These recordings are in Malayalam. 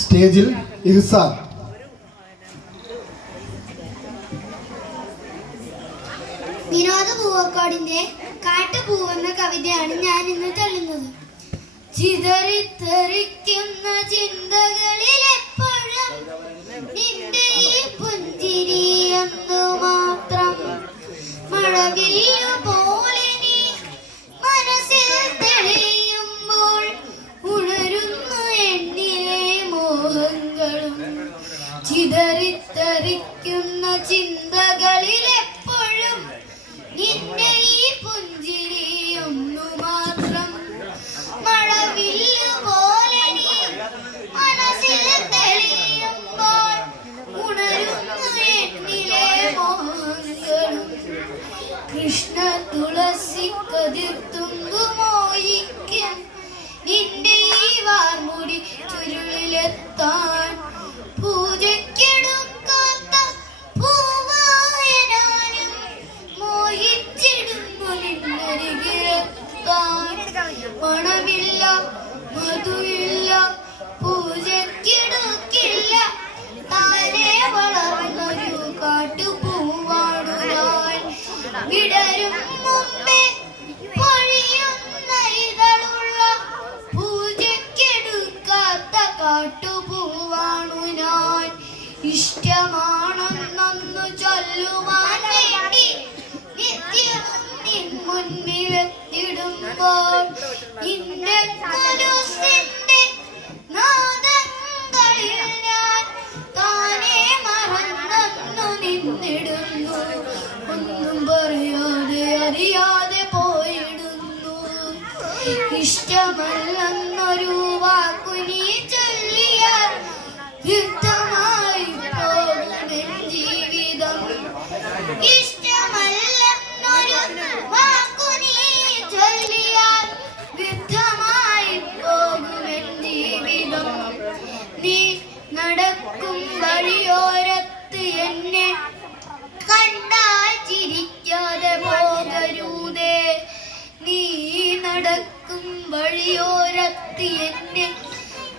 സ്റ്റേജിൽ ഇഹ്സാൻ. വിനോദ പൂവക്കോടിന്റെ കാട്ടുപൂവെന്ന കവിതയാണ് ഞാൻ ഇന്ന് ചൊല്ലുന്നത്. ചിതറിത്തെറിക്കുന്ന ചിന്തകളിൽ എപ്പോഴും നിന്റെ ഈ പുഞ്ചിരിയെന്നു മാത്രം. മഴവില്ലു പോലെ നീ മനസ്സിൽ തെളിയുമ്പോൾ ഉണരുന്നു എന്നിലെ മോഹങ്ങളും. ചിതറിത്തെറിക്കുന്ന ചിന്തകളിൽ എപ്പോഴും നിന്റെ ഈ പുഞ്ചിരിയൊന്നു മാത്രം. മഴവില്ലു പോലെ നീ മനസ്സിൽ തെളിയുമ്പോൾ ഉണരുന്നു എന്നിലെ മോഹങ്ങളും. കൃഷ്ണ തുളസി കതിർത്തുമ്പു മോഹിക്കും നിന്റെ ഈ വാർമുടി ചുരുളിലെത്താൻ. പൂജയ്ക്കെടുക്കാത്ത പൂവായ ഞാനും മോഹിച്ചിടുന്നു നിന്നരികിലെത്താൻ. മണമില്ല മധുയില്ല പൂജയ്ക്കെടുക്കില്ല താനെ വളർന്നൊരു കാട്ടുപൂവാണു ഞാൻ. വിടരും മുമ്പേ പൊഴിയുന്ന ഇതളുള്ള പൂജയ്ക്കെടുക്കാത്ത കാട്ടുപൂവാണു ഞാൻ. ഇഷ്ടമാണെന്നു ചൊല്ലുവാൻ വേണ്ടി നിത്യവും നിൻ മുൻപിലെത്തിടുമ്പോൾ നിന്റെ കൊലുസിന്റെ നാദങ്ങളിൽ ഞാൻ താനെ മറന്നു നിന്നിടുന്നു. ഒന്നും പറയാതെ അറിയാതെ പോയിടുന്നു. ഇഷ്ടമല്ലെന്നൊരു വാക്കു നീ ചൊല്ലിയാൽ വ്യർത്ഥമായി പോകുമെൻ ജീവിതം. ഇഷ്ടമല്ലെന്നൊരു വാക്കു നീ ചൊല്ലിയാൽ വ്യർത്ഥമായി പോകുമെൻ ജീവിതം. നീ നടക്കും വഴിയോരത്ത് എന്നെ കണ്ടാൽ ചിരിക്കാതെ പോകരുതേ. നീ നടക്കും വഴിയോരത്ത് എന്നെ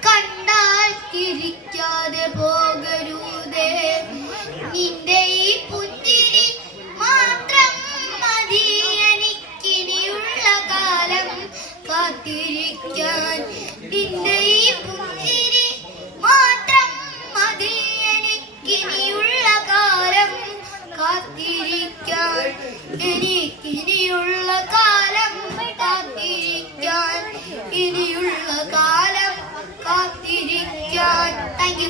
കണ്ടാൽ ചിരിക്കാതെ പോകരുതേ. നിന്റെ ഈ പുഞ്ചിരി മാത്രം മതി എനിക്കിനിയുള്ള കാലം കാത്തിരിക്കാൻ. നിന്റെ ഈ പുഞ്ചിരി മാത്രം മതി എനിക്കിനിയുള്ള കാലം കാത്തിരിക്കാൻ. എനിക്കിനിയുള്ള കാലം കാത്തിരിക്കാൻ. ഇനിയുള്ള കാലം കാത്തിരിക്കാൻ. Thank you.